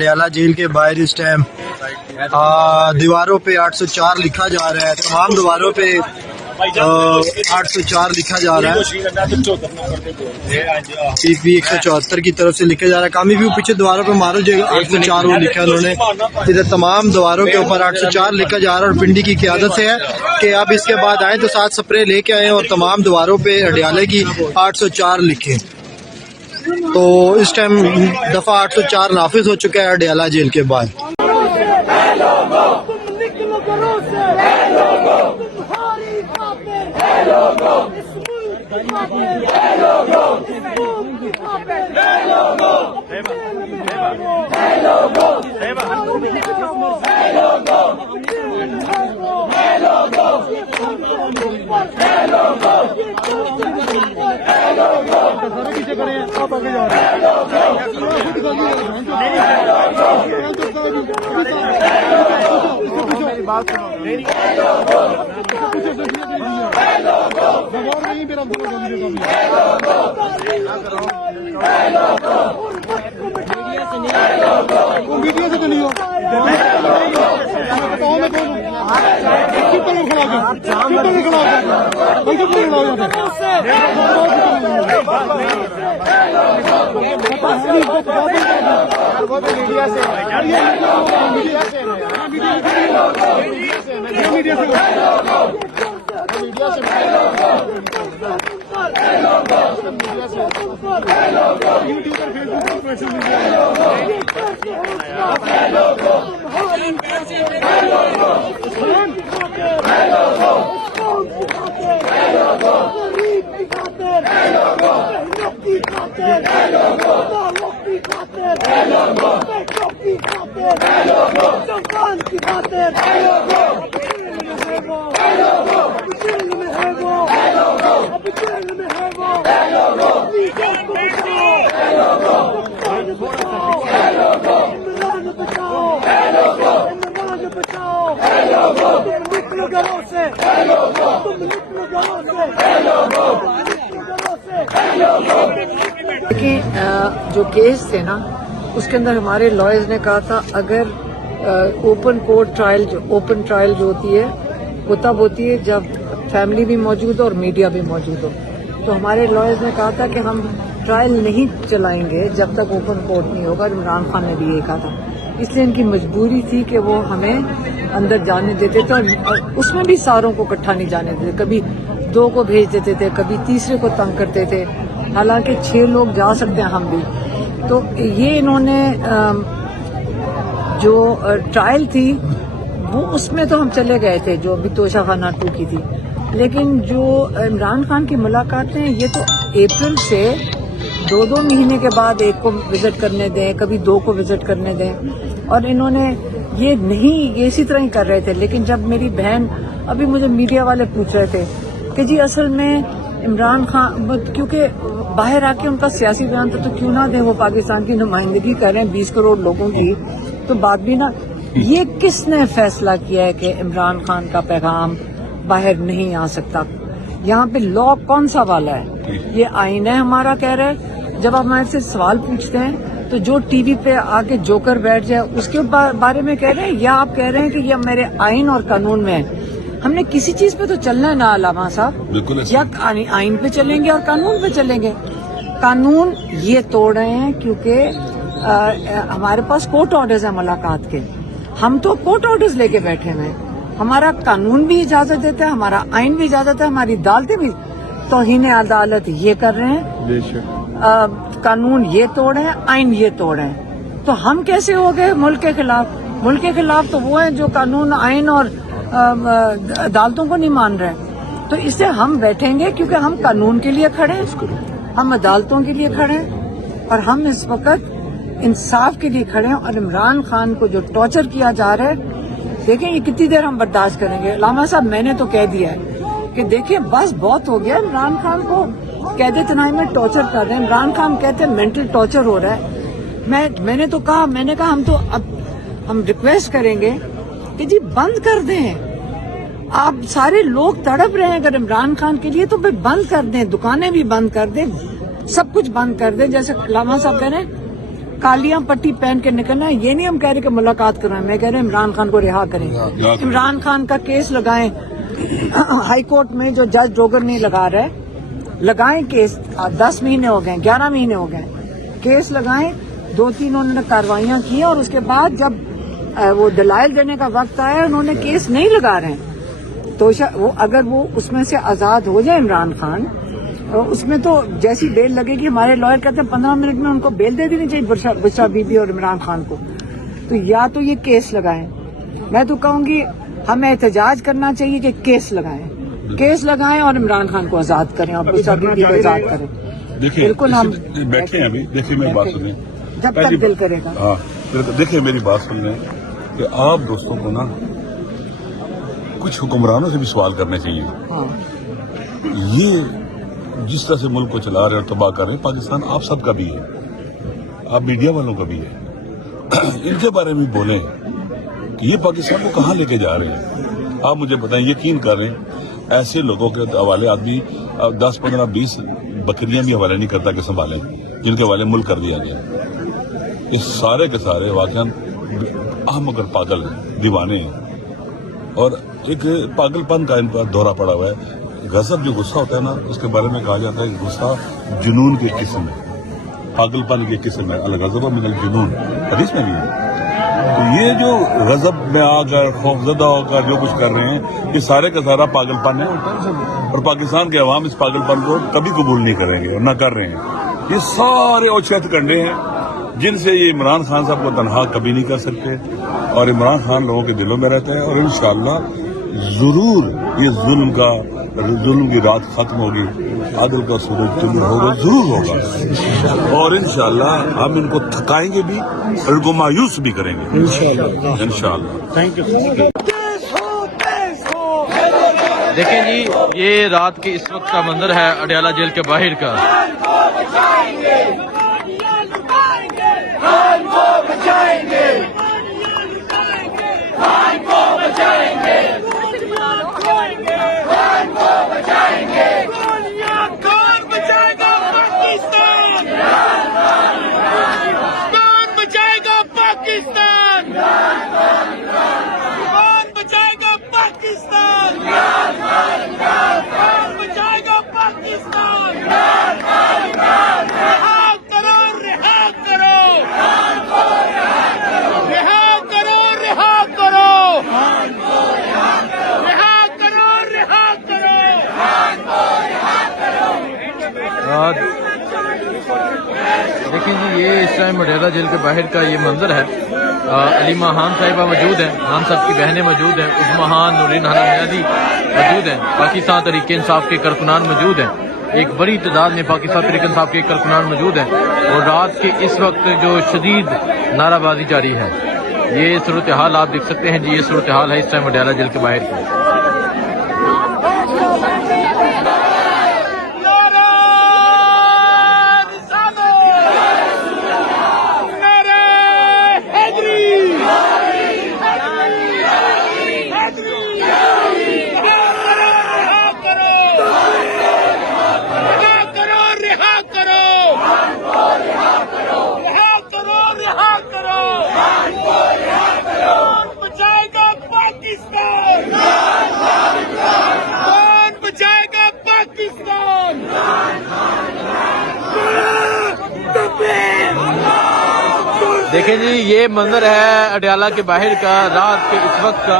Patiala jail के बाहर इस टाइम दीवारों पे 804 लिखा जा रहा है। तमाम दीवारों पे 804 लिखा जा रहा है। पीपी 174 की तरफ से लिखा जा रहा है। कामी भी पीछे दीवारों पे मारो जो 804 वो लिखा है उन्होंने। इधर तमाम दीवारों के ऊपर 804 लिखा जा रहा है और पिंडी की क़यादत से है कि आप इसके बाद आए तो 7 स्प्रे लेके आए और तमाम दीवारों पे अडियाले की 804 लिखे। तो इस टाइम दफा 804 नाफिज हो चुका है अडियाला जेल के बाद। मीडिया से तो नहीं हो देखिए, जो केस थे ना उसके अंदर हमारे लॉयर्स ने कहा था अगर open court trial open trial जो होती है वो तब होती है जब फैमिली भी मौजूद हो और मीडिया भी मौजूद हो। तो हमारे लॉयर्स ने कहा था कि हम ट्रायल नहीं चलाएंगे जब तक ओपन कोर्ट नहीं होगा। इमरान खान ने भी ये कहा था, इसलिए इनकी मजबूरी थी कि वो हमें अंदर जाने देते थे और उसमें भी सारों को इकट्ठा नहीं जाने देते। कभी 2 को भेज देते थे, कभी तीसरे को तंग करते थे। हालांकि 6 लोग जा सकते हैं हम भी। तो ये इन्होंने जो ट्रायल थी वो उसमें तो हम चले गए थे जो अभी तोशाखाना 2 की थी, लेकिन जो इमरान खान की मुलाकातें ये तो अप्रैल से 2-2 महीने के बाद एक को विजिट करने दें, कभी 2 को विजिट करने दें। और इन्होंने ये इसी तरह ही कर रहे थे। लेकिन जब मेरी बहन, अभी मुझे मीडिया वाले पूछ रहे थे कि जी असल में इमरान खान क्योंकि बाहर आके उनका सियासी बयान तो क्यों ना दे, वो पाकिस्तान की नुमाइंदगी कर रहे हैं 20 करोड़ लोगों की, तो बात भी ना। ये किसने फैसला किया है कि इमरान खान का पैगाम बाहर नहीं आ सकता? यहाँ पे लॉ कौन सा वाला है? ये आईन है हमारा, कह रहे हैं। जब आप हमारे से सवाल पूछते हैं तो जो टीवी पे आके जोकर बैठ जाए उसके बारे में कह रहे हैं, या आप कह रहे हैं कि ये मेरे आईन और कानून में है? हमने किसी चीज पे तो चलना है ना अलामा साहब, या आईन पे चलेंगे और कानून पे चलेंगे। कानून ये तोड़ रहे हैं क्योंकि हमारे पास कोर्ट ऑर्डर्स है मुलाकात के। हम तो कोर्ट ऑर्डर्स लेके बैठे हुए हैं। हमारा कानून भी इजाजत देता है, हमारा आईन भी इजाजत है, हमारी अदालतें भी तौहीन अदालत ये कर रहे हैं। कानून ये तोड़े हैं, आईन ये तोड़े हैं। तो हम कैसे हो गए मुल्क के खिलाफ? मुल्क के खिलाफ तो वो है जो कानून, आईन और अदालतों को नहीं मान रहे। तो इससे हम बैठेंगे क्योंकि हम कानून के लिए खड़े हैं, हम अदालतों के लिए खड़े हैं और हम इस वक्त इंसाफ के लिए खड़े हैं। और इमरान खान को जो टॉर्चर किया जा रहा है, देखें ये कितनी देर हम बर्दाश्त करेंगे। लामा साहब, मैंने तो कह दिया है कि देखिए बस बहुत हो गया। इमरान खान को कैद तनाई में टॉर्चर कर रहे हैं। इमरान खान कहते हैं मेंटल टॉर्चर हो रहा है। मैंने कहा हम तो अब हम रिक्वेस्ट करेंगे कि जी बंद कर दें। आप सारे लोग तड़प रहे हैं अगर इमरान खान के लिए, तो फिर बंद कर दें, दुकानें भी बंद कर दें, सब कुछ बंद कर दें। जैसे लामा साहब कह रहे हैं कालियां पट्टी पहन के निकलना है। ये नहीं हम कह रहे कि मुलाकात करवाएं, मैं कह रहे हैं इमरान खान को रिहा करें। इमरान खान का केस लगाएं हाई कोर्ट में, जो जज डोगर नहीं लगा रहा है, लगाएं केस। 10 महीने हो गए, 11 महीने हो गए, केस लगाएं। 2-3 उन्होंने कार्रवाइयां की और उसके बाद जब वो दलाइल देने का वक्त आया उन्होंने केस नहीं लगा रहे हैं। तो वो अगर वो उसमें से आजाद हो जाए इमरान खान, तो उसमें तो जैसी बेल लगेगी, हमारे लॉयर कहते हैं 15 मिनट में उनको बेल दे देनी चाहिए बुशरा बीबी और इमरान खान को। तो या तो ये केस लगाएं, मैं तो कहूंगी हमें एहतजाज करना चाहिए कि केस लगाएं और इमरान खान को आजाद करें और बुशरा बीबी को आजाद करें। देखिए बिल्कुल हम बैठे हैं अभी, देखिए मेरी बात सुनिए, जब तक दिल करेगा। हाँ देखिए मेरी बात सुन रहे हैं कि आप दोस्तों को ना कुछ हुक्मरानों से भी सवाल करने चाहिए। हाँ। ये जिस तरह से मुल्क को चला रहे और तबाह कर रहे हैं, पाकिस्तान आप सबका भी है, आप मीडिया वालों का भी है। इनके बारे में बोलें कि ये पाकिस्तान को कहाँ लेके जा रहे हैं। आप मुझे बताएं, यकीन कर रहे हैं ऐसे लोगों के हवाले आदमी 10, 15, 20 बकरियां भी हवाले नहीं करता कि संभालें, जिनके हवाले मुल्क कर दिया गया। ये सारे के सारे वाकई अहमक और पागल हैं, दीवाने हैं और एक पागलपन का इन पर दौरा पड़ा हुआ है। गजब जो गुस्सा होता है ना, उसके बारे में कहा जाता है कि गुस्सा जुनून की किस्म है, पागलपन की किस्म है। अल-गज़ब मिनल जुनून हदीस में भी है। तो ये जो गजब में आकर खौफजदा होकर जो कुछ कर रहे हैं, ये सारे का सारा पागलपन है और पाकिस्तान के अवाम इस पागलपन को कभी कबूल नहीं करेंगे और न कर रहे हैं। ये सारे औचित्य कंडे हैं जिनसे ये इमरान खान साहब को तनहा कभी नहीं कर सकते और इमरान खान लोगों के दिलों में रहता है। और इंशाअल्लाह जरूर ये जुल्म की रात खत्म होगी, आदिल का सूरज तुलू होगा, जरूर होगा। और इंशाअल्लाह हम इनको थकाएंगे भी और इनको मायूस भी करेंगे इंशाअल्लाह। Thank you. देखें जी, ये रात के इस वक्त का मंजर है अडयाला जेल के बाहर का। देखिए जी, ये इस टाइम अडयाला जेल के बाहर का ये मंजर है। अलीमा खान साहिबा मौजूद हैं, खान साहब की बहनें मौजूद हैं, उस्मा खान, नूरीन हाना मियादी मौजूद हैं, पाकिस्तान तहरीक इंसाफ के कारकुनान मौजूद हैं। एक बड़ी तादाद में पाकिस्तान तहरीक इंसाफ के कारकुनान मौजूद हैं और रात के इस वक्त जो शदीद नाराबाजी जारी है, ये सूरत हाल आप देख सकते हैं जी। ये सूरत हाल है इस टाइम अडयाला जेल के बाहर की। देखें जी, ये मंजर है अडयाला के बाहर का रात के इस वक्त का।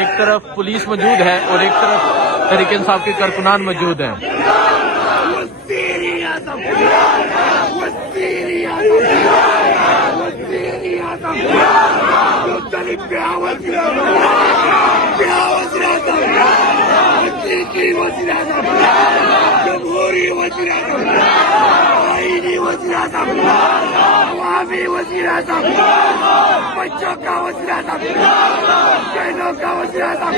एक तरफ पुलिस मौजूद है और एक तरफ तहरीक इंसाफ के कारकुनान मौजूद हैं। बच्चों का वज़ीर-ए-आज़म, बहनों का वज़ीर-ए-आज़म,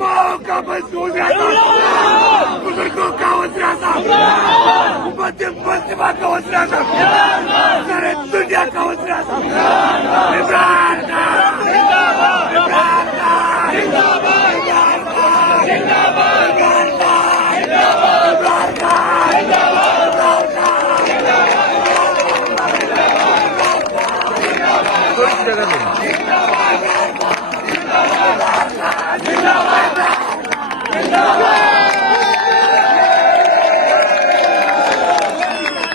माओ का वज़ीर-ए-आज़म, बुजुर्गों का वज़ीर-ए-आज़म, मुस्लिमा का वज़ीर-ए-आज़म, सारे दुनिया का वज़ीर-ए-आज़म, इमरान खान, इमरान खान, इमरान खान, इमरान खान, थोड़ी सी जगह दें।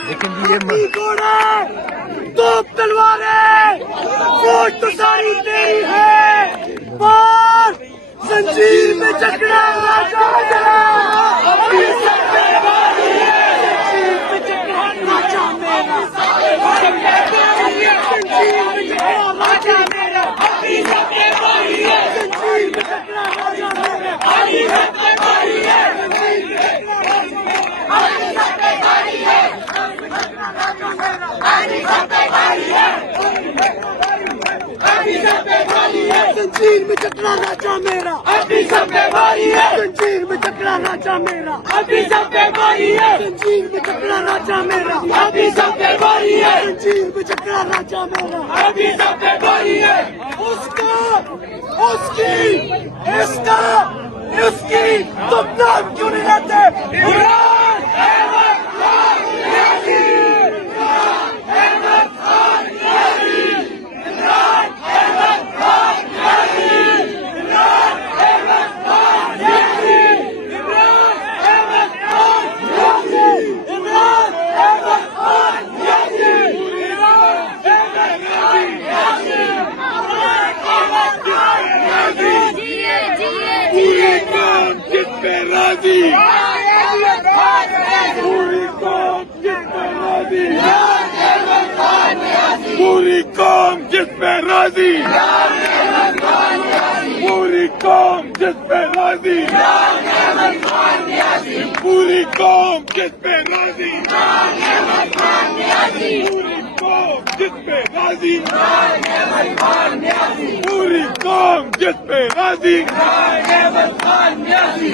लेकिन जी ये दो तलवारें, फौज तो सारी तेरी है, पर जंजीर में जकड़ा राजा मेरा, अभी सब पे भारी है, जंजीर में जकड़ा राजा मेरा, जंजीर में जकड़ा राजा मेरा, अभी सब पे भारी है, जंजीर में जकड़ा राजा मेरा, अभी सब पे भारी है, जंजीर में जकड़ा राजा मेरा, अभी सब पे भारी है, अभी सब पे भारी है, अभी सब पे भारी है, जंजीर में जकड़ा राजा मेरा, अभी सब पे भारी है, जंजीर में जकड़ा राजा मेरा, अभी सब पे भारी है, जंजीर में जकड़ा राजा मेरा, अभी सब पे भारी है, जंजीर में जकड़ा राजा मेरा, अभी सब पे भारी है, उसका, उसकी, इसका, उसकी, तुम नाम क्यों नहीं लेते? इमरान अहमद खान यासी, इमरान अहमद खान यासी, इमरान अहमद खान यासी, इमरान अहमद खान यासी, इमरान अहमद खान यासी, इमरान अहमद खान यासी, इमरान अहमद खान यासी, इमरान अहमद खान यासी, पूरी कौम जिस पे राजी, पूरी कौम जिस पे राजी, पूरी कौम जिस पे राजी, पूरी कौम जिस पे राजी, पूरी कौम जिस पे राजी, पूरी कौम जिस पे राजी, पूरी कौम जिस पे राजी,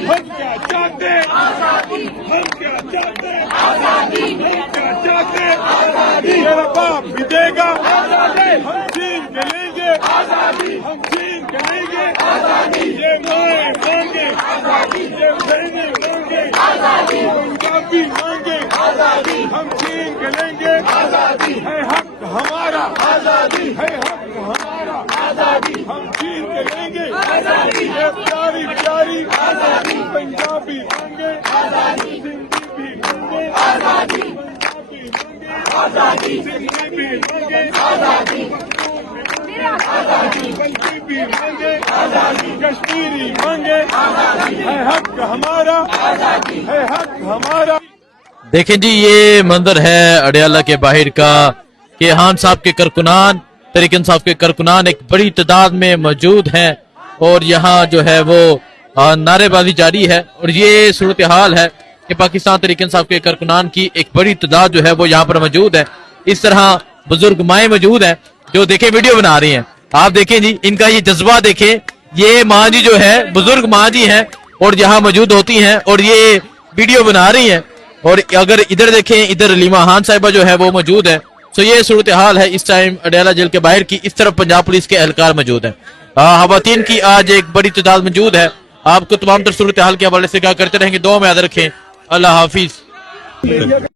हम क्या चाहते, हम क्या चाहते, हम क्या चाहते, मेरा बाप भी देगा, हम छीन के लेंगे, हम छीन के लेंगे, ये माए मांगे, ये बहने मांगे, पंजाबी मांगे, हम छीन के लेंगे, है हक हमारा, है हक हमारा, हम छीन के लेंगे, ये प्यारी प्यारी पंजाबी मांगे, सिंधी भी मांगे, पंजाबी मांगे, सिंधी भी मांगे, बंसी भी मांगे, कश्मीरी मांगे, है हक हमारा, है हक हमारा। देखें जी ये मंजर है अडियाला के बाहर का कि खान साहब के कारकुनान, तरीक इंसाफ के कारकुनान एक बड़ी तादाद में मौजूद हैं और यहाँ जो है वो नारेबाजी जारी है। और ये सूरत हाल है कि पाकिस्तान तरीक इंसाफ के कारकुनान की एक बड़ी तादाद जो है वो यहाँ पर मौजूद है। इस तरह बुजुर्ग माएँ मौजूद हैं जो देखें वीडियो बना रही हैं। आप देखें जी इनका ये जज्बा देखें, ये माँ जी जो है बुजुर्ग माँ जी हैं और यहाँ मौजूद होती हैं और ये वीडियो बना रही हैं। और अगर इधर देखें, इधर अलीमा खान साहिबा जो है वो मौजूद है। तो ये सूरत हाल है इस टाइम अडियाला जेल के बाहर की। इस तरफ पंजाब पुलिस के एहलकार मौजूद है, खवातीन की आज एक बड़ी तादाद मौजूद है। आपको तमाम तर सूरत हाल के हवाले से क्या करते रहेंगे, दुआ में याद रखें। अल्लाह हाफिज।